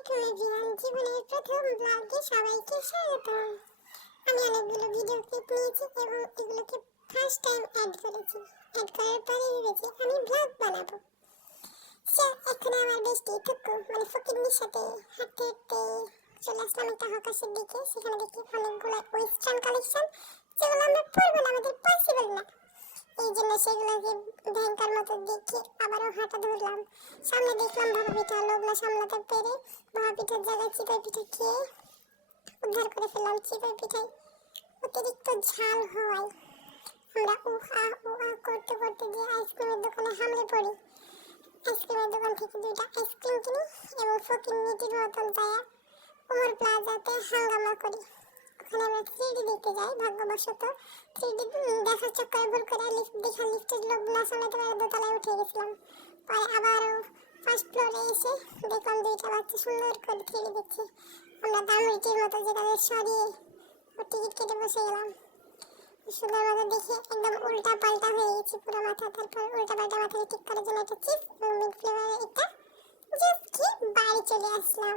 আলাইকুম এভরিওয়ান, জীবনের প্রথম ব্লগে সবাইকে স্বাগতম। আমি অনেকগুলো ভিডিও ক্লিপ নিয়েছি এবং এগুলোকে ফার্স্ট টাইম অ্যাড করেছি। অ্যাড করার পরে ভেবেছি আমি ব্লগ বানাবো। সো এখন আমার বেস্টি টুকু মানে ফকিরনির সাথে হাঁটতে হাঁটতে চলে আসলাম একটা হকাশের দিকে। সেখানে দেখি অনেকগুলো ওয়েস্টার্ন কালেকশন, যেগুলো আমরা পরবো না, আমাদের পসিবল না। এই জন্য সেগুলোকে ভয়ঙ্কর মতো দেখে আবারও হাঁটা ধরলাম। সামনে দেখলাম ভাপা পিঠা, লোভলা সামলাতে পেরে ভাপা পিঠার জায়গায় চিতই পিঠা খেয়ে উদ্ধার করে ফেললাম। চিতই পিঠায় অতিরিক্ত ঝাল হওয়ায় আমরা করতে করতে গিয়ে আইসক্রিমের দোকানে হামলে পড়ি। আইসক্রিমের দোকান থেকে দুইটা আইসক্রিম কিনি এবং ফকিরনিটির মতন যায় ওমর প্লাজাতে হাঙ্গামা করি। ওখানে আমরা 3D দেখতে যাই। ভাগ্যবশত 3D দেখার চক্করে ভুল করে লিফটের লোকগুলো সামলাতে পারে দোতলায় উঠে গেছিলাম। পরে আবারও ফার্স্ট ফ্লোরে এসে দেখলাম দুইটা বাচ্চা সুন্দর করে 3D দেখছে। আমরা দামরিটির মতো যেখানে সরিয়ে টিকিট কেটে বসে গেলাম। সুন্দর মতো দেখে একদম উল্টা পাল্টা হয়ে গেছি পুরো মাথা। তারপর উল্টা পাল্টা মাথায় ঠিক করার জন্য একটা চিপস এবং মিল্ক ফ্লেভারের একটা জুস খেয়ে বাড়ি চলে আসলাম।